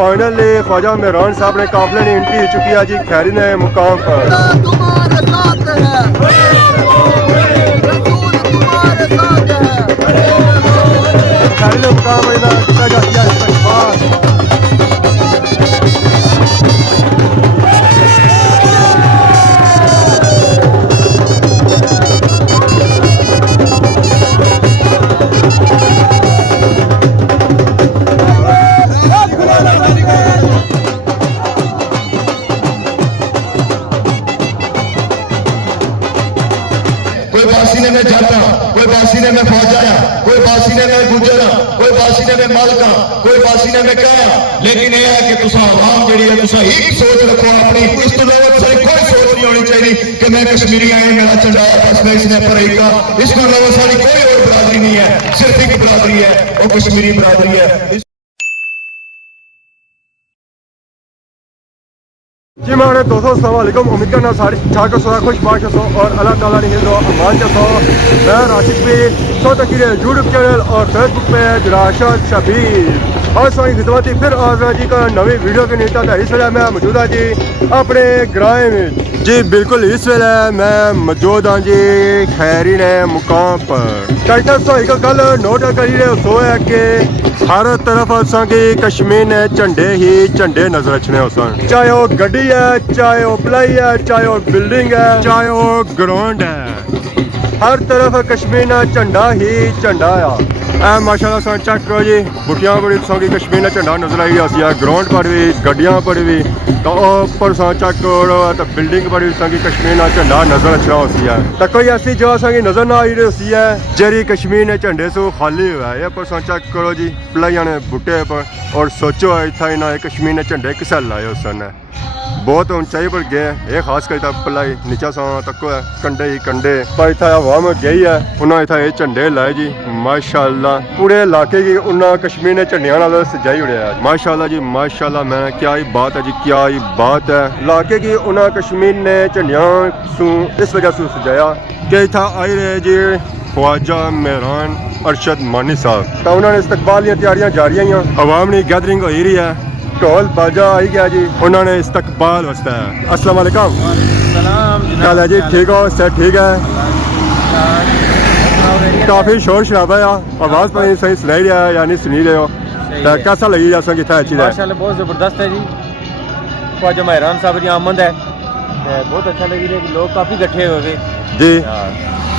Finally خواجہ مہران صاحب نے قافلے نے انٹری چکی ہے جی خیری نے مقام پر. خیری نے مقام پر کیا جاتی ہے استقبال. کوئی باسینے میں جاتا، کوئی باسینے میں فوجایا، کوئی باسینے میں گجرا، کوئی باسینے میں مالکا، کوئی باسینے میں کہا. لیکن یہ ہے کہ تسا عوام جڑی ہے تسا ایک سوچ رکھو اپنی. اس تو لوگ ساری کوئی سوچ نہیں ہونی چاہیے کہ میں کشمیری آئے میرا چنڈا بس میں اس نے پر ایک کا. اس کو لوگ ساری کوئی اور برادری نہیں ہے، صرف ایک برادری ہے، وہ کشمیری برادری ہے. جی میرے دوستو السلام علیکم. امید کرنا ساری ٹھاک سو خوش باش سو اور اللہ تعالیٰ نے ہندو امان سو. میں راشد بھی سو تقریر یوٹیوب چینل اور فیس بک پہ راشد شبیر اور سوئی خدمتی پھر آج جی کا نوی ویڈیو کی نیتا تھا. اس ویلے میں موجود ہوں جی اپنے گرائے میں. جی بالکل اس ویلے میں موجود ہوں جی خیری نے مقام پر. ٹائٹل سو ایک گل نوٹ کری رہے سو ہے کہ ہر طرف اساں کی کشمیر نے جھنڈے ہی جھنڈے نظر اچھنے ہو سن. چاہے وہ گڈی ہے، چاہے وہ پلائی ہے، چاہے وہ بلڈنگ ہے، چاہے وہ گراؤنڈ ہے، ہر طرف کشمیر نے جھنڈا ہی جھنڈا ہے. ماشاءاللہ سن چیک کرو جی بٹیاں بڑی سو کی کشمیر نے جھنڈا نظر آئی ہے. گراؤنڈ پر بھی گڈیاں پر بھی تو اوپر سو چیک کرو تو بلڈنگ پر بھی سو کی کشمیر نے جھنڈا نظر اچھا ہوتی ہے. تو کوئی ایسی جگہ سو کی نظر نہ آئی رہی ہوتی ہے جیری کشمیر نے جھنڈے سو خالی ہوا ہے. یہ پر سو چیک کرو جی پلائیاں نے بوٹے پر اور سوچو اتنا کشمیر نے جھنڈے کسے لائے اس نے. بہت اونچائی پر گئے یہ خاص کر پلائی نیچا سا تک ہے کنڈے ہی کنڈے پر اتنا عوام گئی ہے انہوں نے اتنا یہ جھنڈے لائے جی. ماشاءاللہ پورے علاقے کی انہوں کشمیر نے جھنڈیاں نال سجائی اڑیا ہے. ماشاءاللہ جی ماشاءاللہ میں کیا ہی بات ہے جی کیا ہی بات ہے. علاقے کی انہوں کشمیر نے جھنڈیاں سو اس وجہ سے سجایا کہ اتنا آئی رہے جی خواجہ مہران ارشد مانی صاحب. تو انہوں نے استقبال کی تیاریاں جاری ہیں. عوام کی گیدرنگ ہو رہی ہے. ٹول باجا آئی گیا جی انہوں نے استقبال واسطے. السلام علیکم. کیا ہے جی ٹھیک ہو سر ٹھیک ہے. کافی شور شرابہ ہے آواز پہ صحیح سنائی رہا ہے یا نہیں سنی رہے ہو تو کیسا لگی جیسا کہ اچھی ہے. ماشاءاللہ بہت زبردست ہے جی. خواجہ مہران صاحب کی آمد ہے بہت اچھا لگی رہا. لوگ کافی اکٹھے ہوئے جی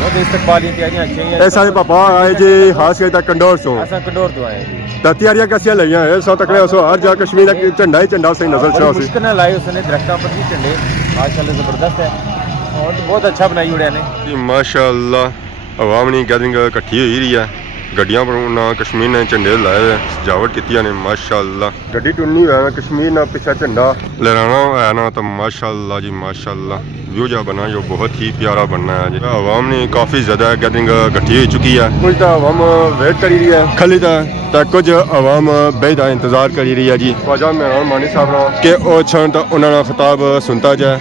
بہت استقبال کی تیاریاں اچھی ہیں. سارے پاپا آئے جی خاص کر کنڈور سو کنڈور تو آئے جی. تیاریاں کیسی لگی ہیں سو تک ہر جگہ کشمیر جھنڈا ہی جھنڈا صحیح نظر چاہیے. مشکل نہ لائے اس نے درختوں پر بھی جھنڈے ماشاءاللہ زبردست ہے اور بہت اچھا بنائی اڑیا نے جی. ماشاءاللہ عوام نے گیدرنگ اکٹھی ہوئی رہی ہے. گڈیاں پر کشمیر نے جھنڈے لائے ہوئے سجاوٹ کی نے. ماشاءاللہ گڈی ٹننی ہوا کشمیر نے پیچھے جھنڈا لہرانا ہے نا تو ماشاءاللہ جی ماشاءاللہ ویو جا بنا جو بہت ہی پیارا بننا ہے جی. عوام نے کافی زیادہ گیدرنگ اکٹھی ہو چکی ہے. کچھ تو عوام ویٹ کری رہی ہے کھلی تو کچھ عوام بے دا انتظار کری رہی ہے جی خواجہ مہران مانی صاحب کہ وہ چھن تو انہوں نے خطاب سنتا جائے.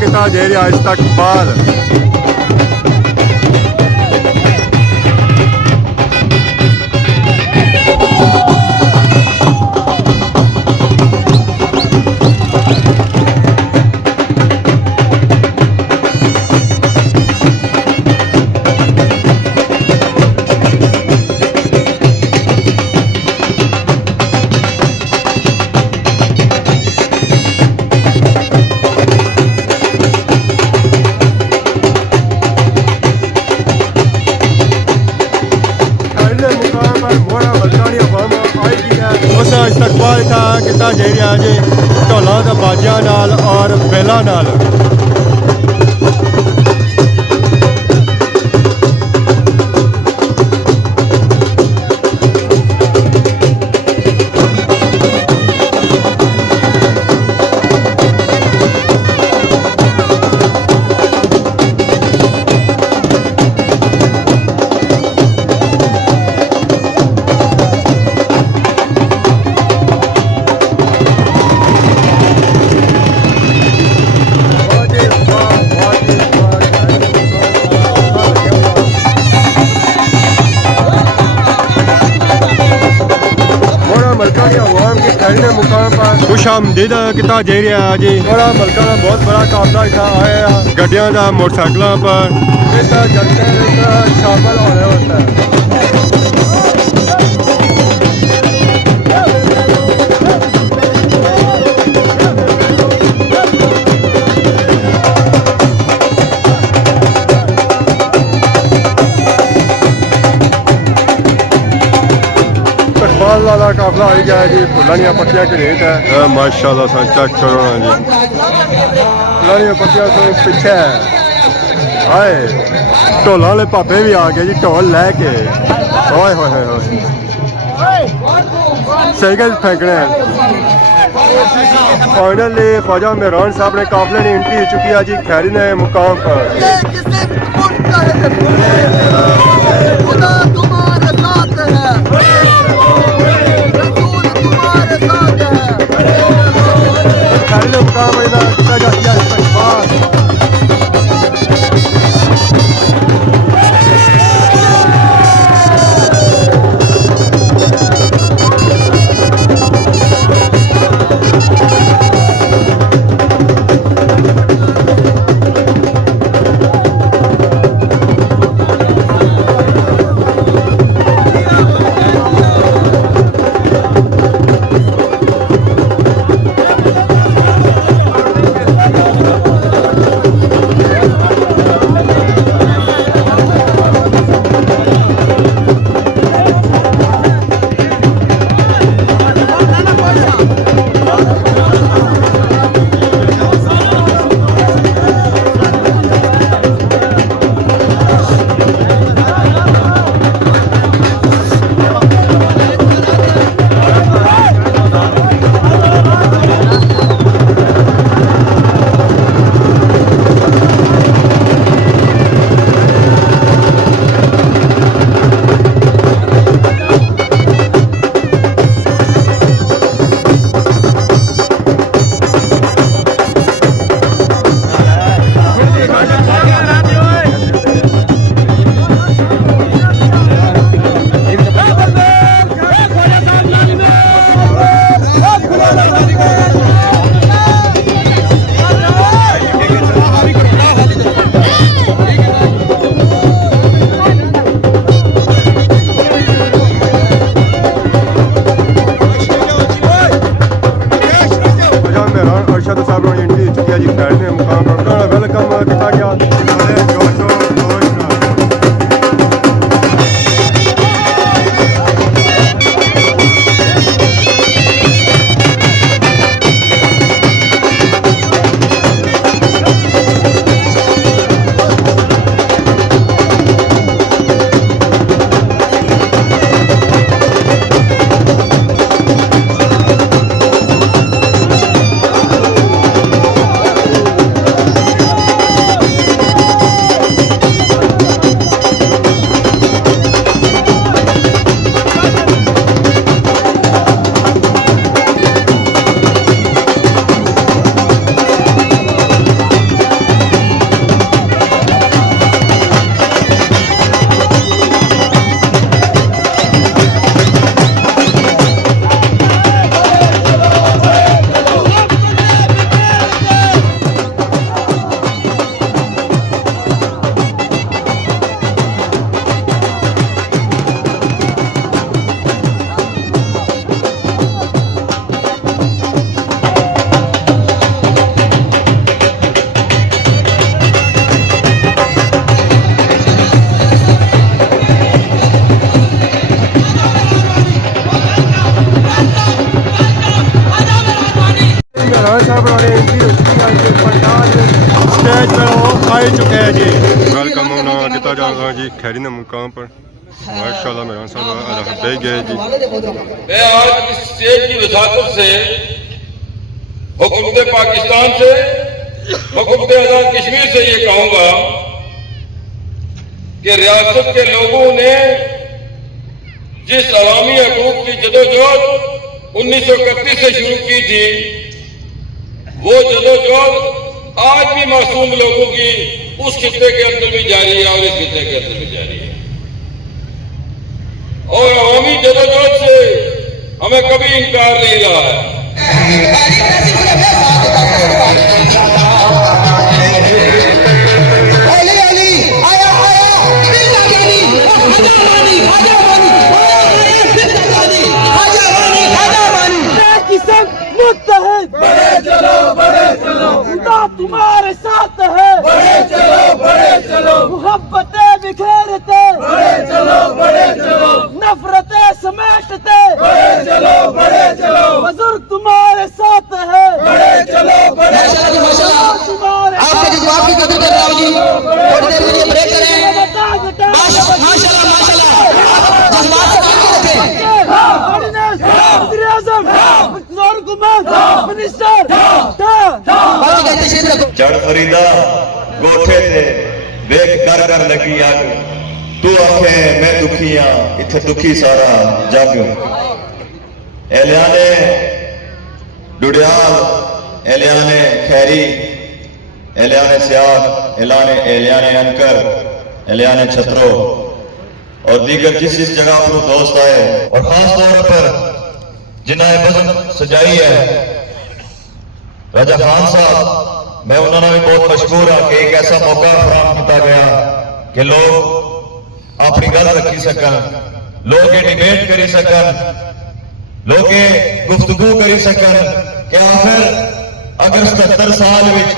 کتا دے رہا استقبال. استقبال تھا کتا جی رہا جی ڈھولاں تے باجیاں نال اور بیلاں نال. خوش آمدید کتا جا رہا جی بڑا ملکہ کا بہت بڑا قافلہ اتنا آیا گڈیاں کا موٹر سائیکلوں پر اس جلسے شامل ہونے ہوتا ہے والا قافلہ آئی گیا ہے جی پھلانیاں پتیاں کے ریٹ ہے ماشاء اللہ سن چیک کرو نا جی پھلانیاں پتیاں تو پیچھے ہے آئے ڈھولاں والے پاپے بھی آ گئے جی ڈھول لے کے ہوئے ہوئے ہوئے صحیح گل پھینکنے ہیں فائنلی خواجہ مہران صاحب نے قافلے نے انٹری چکی ہے جی خیری نے مقام پر ویلکم ہونا کتا جا رہا جی خیری نے مقام پر ماشاءاللہ مہران صاحب دے گئے جی میں آج اس اسٹیج کی وساطت سے حکومت پاکستان سے حکومت آزاد کشمیر سے یہ کہوں گا کہ ریاست کے لوگوں نے جس عوامی حقوق کی جدوجہد 1931 سے شروع کی تھی وہ جدوجہد آج بھی معصوم لوگوں کی اس خطے کے اندر بھی جاری ہے اور اس خطے کے اندر بھی جاری ہے اور عوامی جدوجہد سے ہمیں کبھی انکار نہیں رہا ہے तुम्हारे साथ है, बड़े चलो मोहब्बतें बिखेरते, बड़े चलो नफरतें समेटते, बड़े चलो बुजुर्ग तुम्हारे साथ है, बड़े चलो तुम्हारे आपके जज्बात की कदर कर रहा हूँ जी। थोड़ी देर के लिए ब्रेक करें। माशाल्लाह जज्बात से आगे रखें। चढ़ फरीदा गोठे ते देख कर लगी अग, तू आखे मैं दुखिया इथे दुखी सारा जग। एलियाने डुडियाल, एलियाने खैरी, एलियाने सियाग, एलियाने अनकर, एलियाने छत्रो और दीगर जिस जगह पर दोस्त आए, और खास तौर पर जिन्हें बज़म सजाई है राजा खान साहब, मैं उन्होंने भी बहुत मशहूर हाँ कि एक ऐसा मौका फराहम किया गया कि लोग अपनी गल रखी सकन, लोग ये डिबेट करी सकन, लोग ये गुफ्तगू करी सकन कि आखिर अगर 77 साल में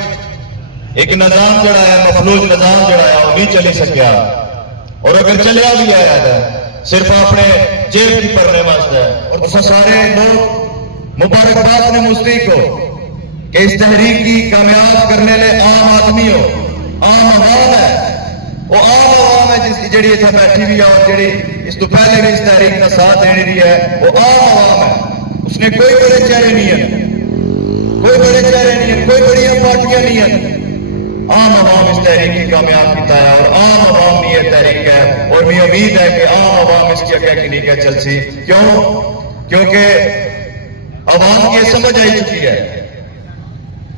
एक निजाम जड़ा है, मफलूज निजाम जड़ा है वो नहीं चली सकिया, और अगर चलिया भी आया है सिर्फ अपने जेब की भरने वास्ते। और सारे लोग मुबारकबाद ने मुस्ती को कि इस तहरीक की कामयाब करने ले आम आदमी हो, आम आवाम है, वो आम आवाम है जिसकी जड़ी इतना बैठी हुई है और जड़ी इस तो पहले भी इस तहरीक का साथ देने रही है, वो आम आवाम है। उसने कोई बड़े चेहरे नहीं है, कोई बड़े चेहरे नहीं है, कोई बड़ी पार्टियां नहीं है, आम आवाम इस तहरीक की कामयाब किया है और आम आवाम की यह तहरीक है। और मेरी उम्मीद है कि आम आवाम इसकी अगर की नहीं चल सी, क्यों? क्योंकि आवाम की यह समझ आई चुकी है,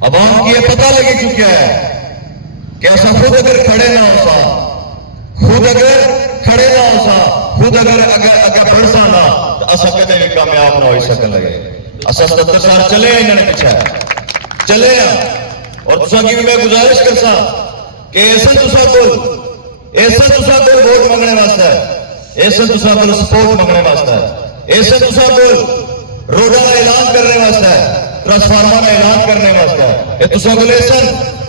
आवाम की यह पता लगी चुका है कि असा खुद अगर खड़े ना होसा, खुद अगर खड़े ना होसा, खुद अगर बढ़सा ना तो असा कदे भी कामयाब ना हो सकन लगे। असा 77 साल चले इन्होंने पीछे चले और तुसा की भी मैं गुजारिश करसा कि ऐसा तुसा को वोट मंगने वास्ते, ऐसा तुसा को सपोर्ट मंगने वास्ते, ऐसा तुसा को रोडा का ऐलान करने वास्ते, ट्रांसफार्मर का ऐलान करने वास्ते, ये तुसा को लेसन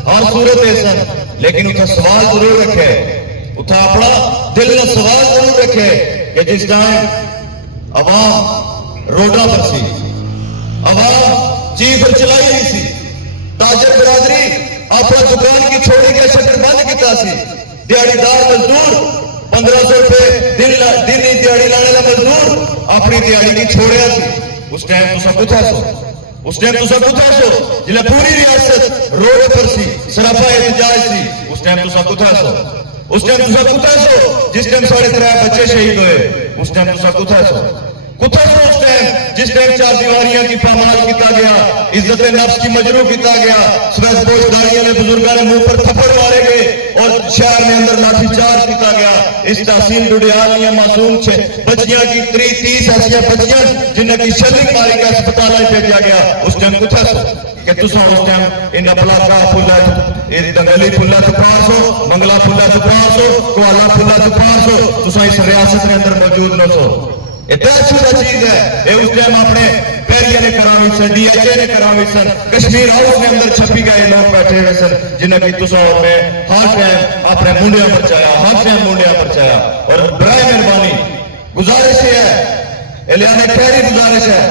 हर सूरत ऐसन, लेकिन उठा सवाल जरूर रखे, उठा अपना दिल में सवाल जरूर रखे कि जिस टाइम अवाम रोडा पर सी, अवाम चीज पर चलाई नहीं सी, ताजर बरादरी अपना दुकान की छोड़ी के शटर बंद किया सी, दिहाड़ीदार मजदूर 1500 रुपए दिन ही दिहाड़ी लाने वाला मजदूर अपनी दिहाड़ी की छोड़िया सी। उस टाइम तुसा कुथा सो, उस टाइम तुसा कुथा सो जिले पूरी रियासत रोड पर सी, सरापा एहतजाज सी, उस टाइम तुसा कुथा सो, उस टाइम तुसा कुथा सो जिस टाइम 3.5 बच्चे शहीद हुए, उस टाइम तुसा कुथा सो, कुथा सो उस टाइम जिस टाइम 4 दीवारियां की पामाल किया गया, इज्जत नफ्स की मजरू किया गया, स्वेदपोशदारियों ने बुजुर्गों ने मुंह पर थप्पड़ मारे गए और शहर में अंदर लाठीचार्ज किया गया। इस तहसील डुडियाल ने मासूम बच्चियां की 30 ऐसी बच्चियां जिन्हें की शलिंग मारी के अस्पताल में भेजा गया, उस टाइम कुथा सो कि तुसा उस टाइम इन पलाका फुला दंगली फुला तो पास हो, मंगला फुला तो पास हो, कुआला फुला तो पास हो, तुसा इस रियासत के अंदर मौजूद न सो। इतना अच्छी चीज है ये उस टाइम अपने पैरिया ने करावी सन, DHA ने करावी सन, कश्मीर हाउस के अंदर छपी गए लोग बैठे हुए सन जिन्हें की तुसा में हर टाइम अपने मुंडिया पर चाया, हर टाइम मुंडिया पर चाया। और बराए मेहरबानी गुजारिश है, एलियाने खैरी गुजारिश है,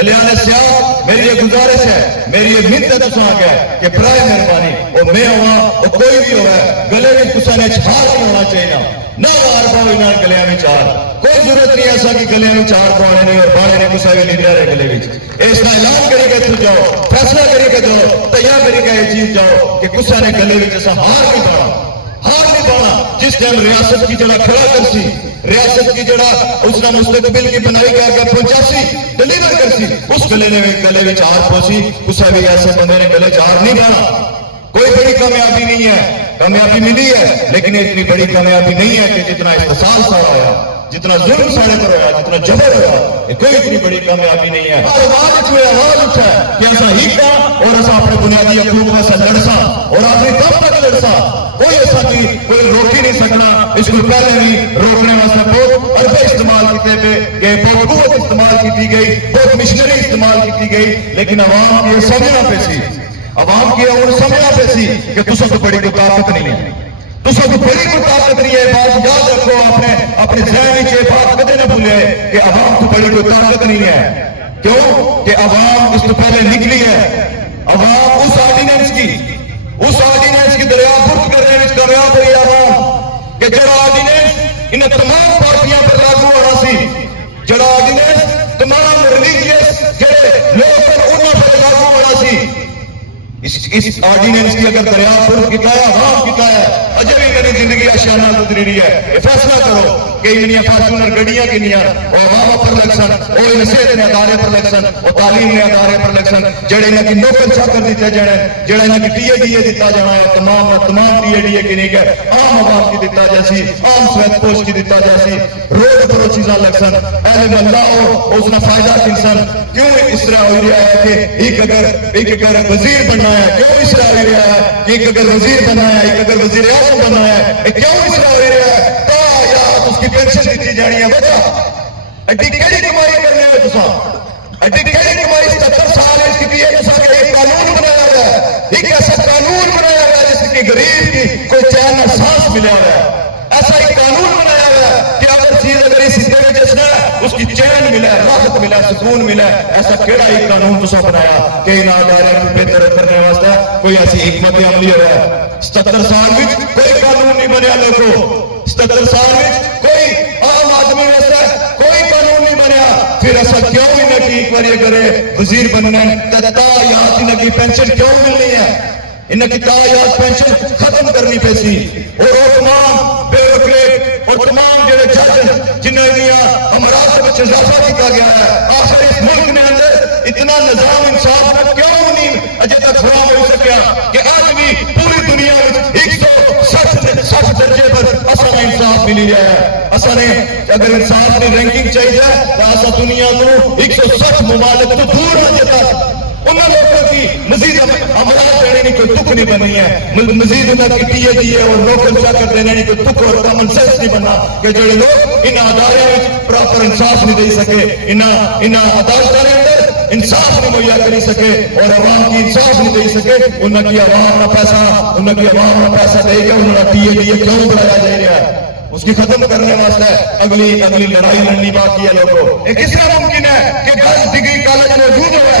एलियाने सियाह मेरी ये गुजारिश है, मेरी ये मिन्नत तुसा आ गया कि बराए मेहरबानी और मैं हुआ और कोई भी हुआ गले में तुसा ने छाल नहीं होना चाहिए ना वार पाओ इन गलिया में चार, कोई जरूरत नहीं ऐसा कि गलिया में चार पाने नहीं और बाड़े ने कुछ भी नहीं रहे गले में। इसका ऐलान करेगा तू जाओ, फैसला करेगा जाओ, तैयार करेगा ये चीज जाओ कि कुछ ने गले में जैसा हार नहीं पाना। जिस टाइम रियासत की जड़ा खड़ा कर सी, रियासत की जड़ा उसने मुस्तकबिल की बनाई का आगे पहुंचासी डिलीवर कर सी, उस गले में चार पहुंची, कुछ भी ऐसे बंदे ने गले चार नहीं पाना। कोई बड़ी कामयाबी नहीं है, कामयाबी मिली है लेकिन इतनी बड़ी कामयाबी नहीं है कि जितना इस्तेसाल सा आया। जितना जुल्म साढ़े पर होया, जितना जबर होया, ये कोई इतनी बड़ी कामयाबी नहीं है। हर आवाज उठा है कि ऐसा ही का और ऐसा अपने बुनियादी हकूक में से लड़सा और अपनी दम तक लड़सा, कोई ऐसा नहीं, कोई रोक ही नहीं सकना। इसको पहले भी रोकने वास्ते बहुत अरबे इस्तेमाल किए थे, बहुत कुवत इस्तेमाल की गई, बहुत मिशनरी इस्तेमाल की गई, लेकिन अवाम की ये समझना पे सी, अवाम की उन समझना पे सी कि तुसा तो बड़ी कोई ताकत नहीं है, तुसा तो बड़ी कोई ताकत नहीं है। बात याद रखो, अपने ज़हन में ये बात कदे न भूले कि अवाम तो बड़ी कोई ताकत नहीं है। क्यों कि अवाम इस तो पहले निकली है, अवाम उस ऑर्डिनेंस की दरिया बुर्द करने में कामयाब हुई अवाम कि जरा ऑर्डिनेंस इन तमाम पार्टियां पर लागू होना सी, जरा ऑर्डिनेंस तमाम रिलीजियस जेडे लोग उन्होंने पर लागू होना सी। इस ऑर्डिनेंस की अगर दरिया बुर्द किया है, अवाम किया है, अजय भी मेरी जिंदगी आशाना गुजरी रही है। ये फैसला करो कि इन्नियां फॉर्चूनर गड्डियां किनियां और अवाम पर लक्षण और इन सेहत ने अदारे पर लक्षण और तालीम ने अदारे पर लक्षण जेडे इन्हां की नौकर चाकर दिते जाने, जेडे इन्हां की टीएडीए दिता जाना है, तमाम टीएडीए की नहीं है, आम अवाम की दिता जैसी, आम स्वेत पोस्ट की दिता जैसी, रोड पर चीज़ा लक्षण अहले महल्ला हो उसका फायदा किसान। क्यों इस तरह हो रहा है कि एक अगर वजीर बनना है, क्यों इस तरह हो रहा है कि एक अगर वजीर बनना है, एक अगर वजीर आज़म बनना है, क्यों इस तरह हो रहा है? उसकी पेंशन दी जानी है। बचा अड्डी केड़ी कमाई करने में तुसा, अड्डी केड़ी कमाई 77 साल इसकी है, तुसा के एक कानून बनाया गया है, एक ऐसा कानून बनाया गया जिसकी गरीब की कोई चैन और सांस मिला है। ऐसा एक कानून बनाया गया कि अगर चीज अगर इस हिस्से में जिसने उसकी चैन मिला है, राहत मिला है, सुकून मिला है। ऐसा केड़ा एक कानून तुसा बनाया कि इन आदारे को बेहतर करने वास्ते कोई ऐसी हिकमत अमली हो है। 77 साल में कोई कानून नहीं बनया लोगों, 77 साल में कोई आम आदमी वैसा कोई कानून नहीं बनया। फिर ऐसा क्यों इन्हें कि एक बार ये करे वजीर बनना तायात इन्हें की पेंशन क्यों मिलनी है, इन्हें की तायात पेंशन खत्म करनी पैसी और वो तमाम ब्यूरोक्रेट और तमाम जो जज जिन्हें अमरात में इजाफा किया गया है। आखिर इस मुल्क में अंदर इतना निजाम इंसाफ में क्यों नहीं अजय तक खड़ा हो सका कि आज भी पूरी दुनिया में 160 दर्जे पर असल इंसाफ मिली है। असल अगर इंसाफ की रैंकिंग चाहिए तो असा दुनिया को 160 मुमालिक तो दूर अजय तक उन्होंने लोगों की मजीद अमलात देने की कोई तुक नहीं बनी है, मजीद उन्होंने टीएडीए और नौकर चाकर देने की कोई तुक और कॉमन सेंस नहीं बना कि जो लोग इन अदारे में प्रॉपर इंसाफ नहीं दे सके, इन अदालतों के अंदर इंसाफ नहीं मुहैया कर सके और अवाम की इंसाफ नहीं दे सके, उन्होंने अवाम का पैसा दे के उन्होंने टीएडीए क्यों बढ़ाया जा रहा है, उसकी खत्म करने वास्ते अगली लड़ाई लड़नी बाकी है लोगों। किस तरह मुमकिन है कि 10 डिग्री कॉलेज मौजूद है,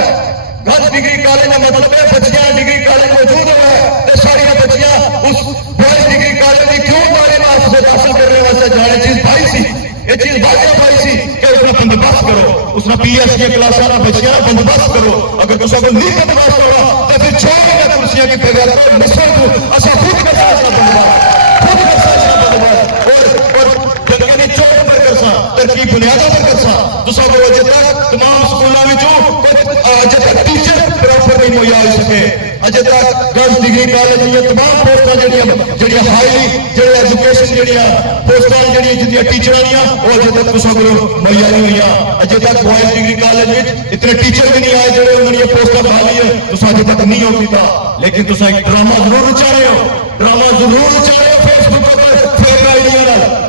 10 डिग्री कॉलेज में मतलब है बच्चियां डिग्री कॉलेज मौजूद है तो सारी बच्चियां उस 22 डिग्री कॉलेज की क्यों बारे में हासिल करने वास्ते जाने चीज पाई सी, ये चीज बातें पाई सी कि उसका बंदोबस्त करो, उसका पीएचडी क्लास वाला बच्चियां बंदोबस्त करो। अगर तुम सब नहीं बंदोबस्त करो तो फिर छोड़ कुर्सियां की बेगैरत नस्ल को असा खुद कर तरकीब बुनियादों पर करसा दूसरा को अजय तक तमाम स्कूलों में अजय तक टीचर प्रॉपर नहीं मुहैया हो सके, अजय तक 10 डिग्री कॉलेज ये तमाम पोस्टां जड़ियां हाईली जेड एजुकेशन जड़ियां पोस्टां जड़ियां टीचरां दियां वो अजय तक दूसरा को मुहैया नहीं हुई। अजय तक 22 डिग्री कॉलेज में इतने टीचर भी नहीं आए जो उन्होंने पोस्टां खाली है, दूसरा अजय तक नहीं हो पाता। लेकिन तुम एक ड्रामा जरूर चाह रहे हो, फेसबुक पर फेक आइडिया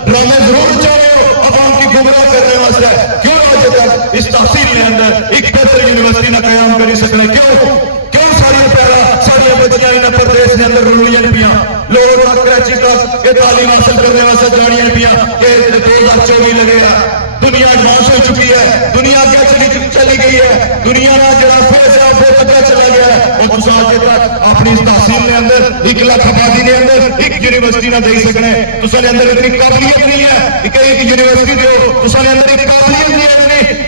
ड्रामा जरूर चाह रहे हो अवाम की गुमराह करने वास्ते। क्यों अजय तक इस तहसील के अंदर एक बेहतर यूनिवर्सिटी ना कायम कर सकना, क्यों सारी बच्चियां इन प्रदेश के अंदर रुलियां पियां, लोग कराची तक ये तालीम हासिल करने वास्ते जानियां पियां कि 2024 लगेगा। दुनिया एडवांस हो चुकी है, दुनिया क्या चली गई है, दुनिया का जरा फेस है वो पता चला गया है। और तुम अजय तक अपनी इस तहसील के अंदर 1 लाख आबादी के अंदर एक यूनिवर्सिटी ना दे सकने, तुसाने अंदर इतनी काबिलियत नहीं है कि एक यूनिवर्सिटी दो, तुसाने अंदर एक काबिलियत नहीं है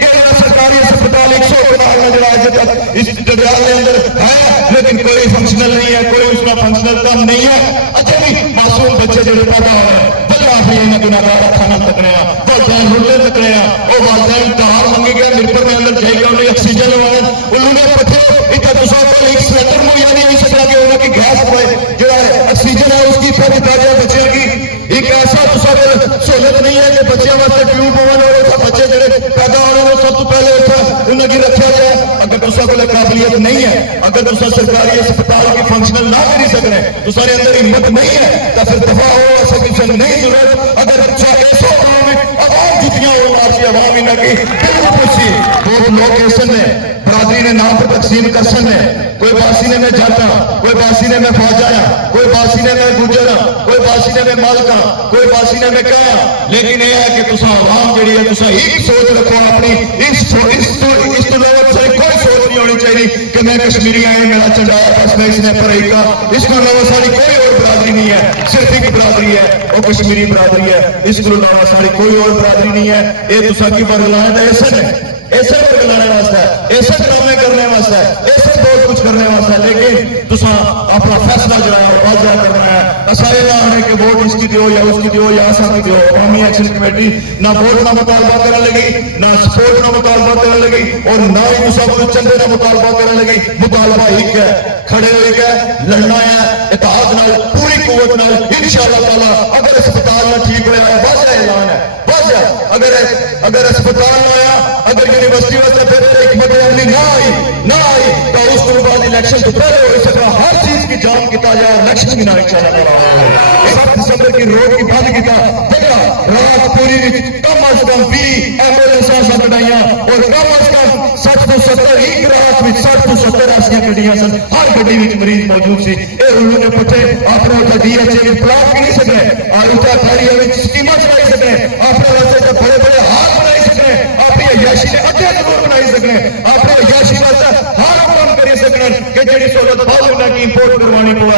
कि सरकारी अस्पताल 100 जो अजय तक इस डडियाल के अंदर है लेकिन कोई फंक्शनल नहीं है, कोई उसका फंक्शनल काम नहीं है। अजय भी मासूम बच्चे जो पैदा हो रहे हैं बल्ला भी इन्हें गुनाहगार खाना तक रहे हैं, वालदैन रुले तक रहे हैं, वो वालदैन कहार मंगे गया मिरपर में अंदर जाएगा उन्हें ऑक्सीजन लगाना उन्होंने पथे इतना दूसरा को एक सिलेंडर मुहैया नहीं हो सकता कि उन्हें गैस जो ऑक्सीजन है उसकी फिर ताजा बच्चों की एक ऐसा दूसरा सहूलत नहीं है कि बच्चों वास्ते ट्यूब होवन और उत्थे बच्चे ਜਿਹੜੇ पैदा होने ने सब तो पहले उत्थे उन्हें की रखा जाए। अगर तुसा कोई काबिलियत नहीं है, अगर तुसा सरकारी अस्पताल की फंक्शनल ना करी सकने, तुम्हारे अंदर हिम्मत नहीं है तो फिर दफा हो, ऐसा किसी नहीं जरूरत। अगर ऐसा आवाम जुतियां हो मारती आवाम इन्हें की बिल्कुल पूछी बहुत लोग ऐसे ने बरादरी ने नाम पर तकसीम कर सकते, कोई बासीने में जाता, कोई बासीने में फौजाया, कोई बासीने में गुजरा, कोई बासीने में मालका, कोई बासीने में कहा। लेकिन यह है कि तुसा आवाम जी है तुसा एक सोच रखो अपनी, इस तो लोगों से कोई सोच नहीं होनी चाहिए कि मैं कश्मीरी आया मेरा चंडाया बस मैं इसने परेगा। इसको अलावा सारी कोई और बरादरी नहीं है, सिर्फ एक बरादरी है वो कश्मीरी बरादरी है। इसको अलावा सारी कोई और बरादरी नहीं है। ये तुसा की बरगलाना है ऐसा है, ऐसे बरगलाने वास्ते है, ऐसे ड्रामे करने वास्ते है, ऐसे बहुत कुछ करने वास्ते है। लेकिन तुसा अपना फैसला जो है वाजह करना है। ऐसा ये ना है कि वोट इसकी दियो या उसकी दियो या ऐसा की दियो। कौमी एक्शन कमेटी ना वोट का मुतालबा करने लगी, ना सपोर्ट का मुतालबा करने लगी और ना ही तुसा कोई चंदे का मुतालबा करने लगी। मुतालबा एक है, खड़े हुए है, लड़ना है इत्तेहाद नाल, पूरी कुव्वत नाल इंशाअल्लाह ताला। अगर अस्पताल ना ठीक होया है वाजह ऐलान है, वाजह अगर अस्पताल ना आया, अगर यूनिवर्सिटी वास्ते फिर हिकमत अमली ना आई तो उसके बाद इलेक्शन तो पहले हो सका हर चीज की जांच किया जाए, इलेक्शन भी ना चला 7 दिसंबर की रोड की बंद किया देखा रात पूरी कम अज कम 20 एम्बुलेंस कटाइया और कम अज कम 60 तो 70 एक रात में 60 तो 70 ऐसी गड्डियां सन, हर गड्डी में मरीज मौजूद सी। उन्होंने पुछे अपने उठा DHA में प्लाट भी नहीं सके और उठा खैरिया में स्कीमा चलाई सके, अपने वास्ते बड़े बड़े हाथ बनाई सके, अपनी अयाशी ने अगे जरूर बनाई सके, अपने अयाशी वास्ते हर काम करी सके कि जी सहूलत बहुत की इंपोर्ट करवानी पवे।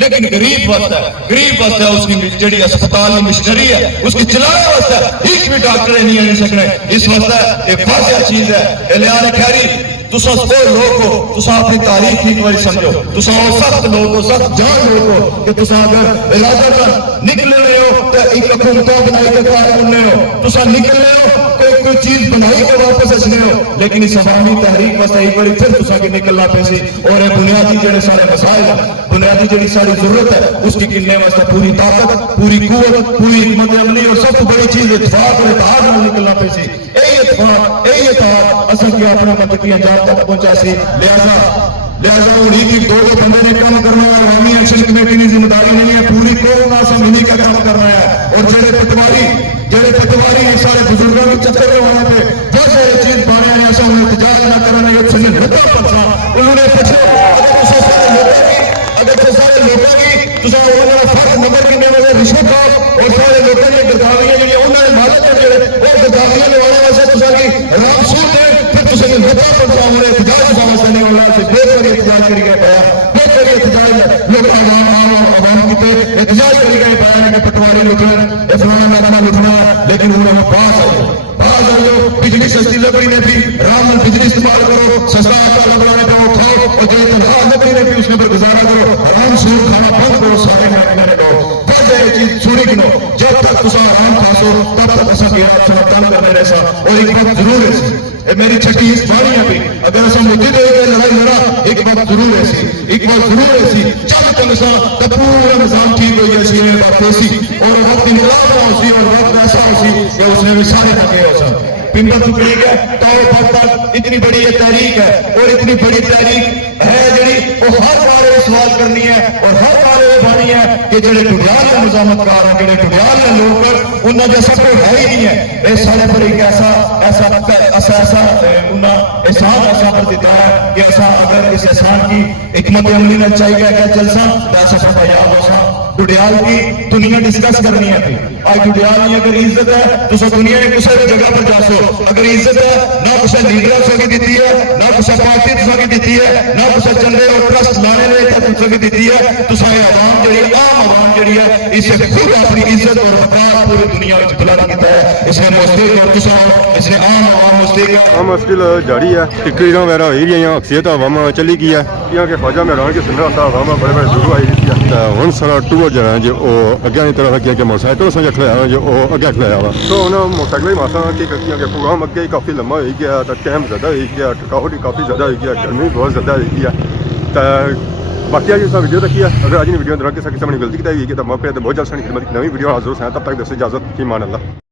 लेकिन गरीब वास्ते उसकी जी अस्पताल की मिशनरी है उसकी चलाने वास्ते एक भी डॉक्टर नहीं आने सकने। इस वास्ते एक वाजिया चीज है एलियान खैरी तुसा वो लोग हो, तुसा अपनी तारीख एक बार समझो, तुसा वो सख्त लोग हो, सख्त जान लोग हो कि तुसा अगर इलाका पर निकल रहे हो तो एक हुकूमतों बनाई के कार बनने हो, तुसा निकल रहे हो कोई चीज बनाई के वापस असने हो। लेकिन इस अवामी तहरीक वास्ते एक बार फिर तुसा के निकलना पैसी और ये बुनियादी जेडे सारे मसाइल है, बुनियादी जेडी सारी जरूरत है उसकी गिनने वास्ते पूरी ताकत, पूरी कुव्वत, पूरी हिकमत अमली और सबसे बड़ी चीज इत्तेफाक और इत्तेहाद में निकलना पैसी। यही इत्तेहाद असल के अपने मत की अंजाम तक पहुंचा सी। लिहाजा उन्हीं की दो बंदे ने काम करना है, अवामी एक्शन कमेटी की जिम्मेदारी नहीं है, पूरी कौम आसम इन्हीं का काम करना है। और जेडे पटवारी है सारे बुजुर्गों के चक्कर में वहां पे जैसे ये चीज बने ने ऐसा उन्हें एहतजाज ना करना है सुनने होता पड़ता उन्होंने पूछे अगर तो सारे लोगों की तुसा उन्होंने फर्क नंबर की ने रिश्वत का और सारे लोगों ने गद्दारियां जी उन्होंने मालक है जेडे वो गद्दारियां ने वाले वैसे तुसा की रामसूल ने फिर तुसा ने होता पड़ता उन्होंने एहतजाज समझते नहीं उन्होंने से बेहतर एहतजाज करी गए पाया, बेहतर एहतजाज लोग आवाम की एहतजाज करी गए पाया कि पटवारी लुटे फलाना मैदाना लुटना। लेकिन उन्होंने बात आयो बिजली सस्ती लकड़ी ने भी राम बिजली इस्तेमाल करो, सस्ता आटा लगवाने को खाओ और जो तनख्वाह लकड़ी ने भी उसके पर गुजारा करो, आराम से खाना बंद करो, सारे महकमे को ये चीज सुनी गिनो। जब तक तुम आराम खासो तब तक असं तंग करने रहे। और एक बात जरूर है मेरी छठी इस बाणी है भी अगर असं मुद्दे दे लड़ाई लड़ा एक बात जरूर है चल चंग सा तो पूरा निजाम ठीक हो गया बात ऐसी और वक्त निकाल होसी और वक्त ऐसा होसी कि उसने भी सारे थके हो पिंडा तो ठीक है तो वक्त तक इतनी बड़ी ये तहरीक है और इतनी बड़ी तहरीक है जी वो हर बार सवाल करनी है और हर बार ये बानी है कि जो टुडियाल ने मुजामतकार हैं जो टुडियाल ने लोग उन्हें जैसा कोई है ही नहीं है। ये सारे पर एक ऐसा एहसान ऐसा कर देता है कि ऐसा अगर इस एहसान की हिकमत अमली में चाहिए क्या जलसा ऐसा पंजाब ऐसा टुडियाल की दुनिया डिस्कस करनी है। आज टुडियाल की अगर इज्जत है तो दुनिया ने किसी भी जगह पर जासो अगर इज्जत है ना किसी लीडर सो की दी है ना किसी पार्टी सो की दी है ना किसी चंदे और ट्रस्ट लाने ने दी है तो सारे आवाम जी आम आवाम जी है इसे खुद अपनी इज्जत और वकार पूरी दुनिया में बुलंद किया है। इसने मुस्तिक इसने आम आवाम मुस्तिक आम मुश्किल जारी है टिकरीर वगैरह हो रही अक्सीयत आवाम चली गई है क्योंकि ख्वाजा मेहरान के सुनना था आवाम बड़े बड़े शुरू आई है हूँ सारा टूर जो है जो अगे की तरफ किया कि मोटरसाइकिल संगे खिलाया जो अगे खिलाया वा तो उन्होंने मोटरसाइकिल मासा की कि प्रोग्राम अगे ही काफ़ी लंबा हो गया तो टाइम ज़्यादा हो गया थकावट भी काफ़ी ज़्यादा हो गया गर्मी बहुत ज़्यादा हो गई है तो बाकी आज इस वीडियो तक ही है। अगर आज वीडियो दौरान किसी ने गलती की तो मौके पर बहुत जल्द खिदमत नई वीडियो हाजिर हो। तब तक दस इजाजत, ईमान अल्लाह।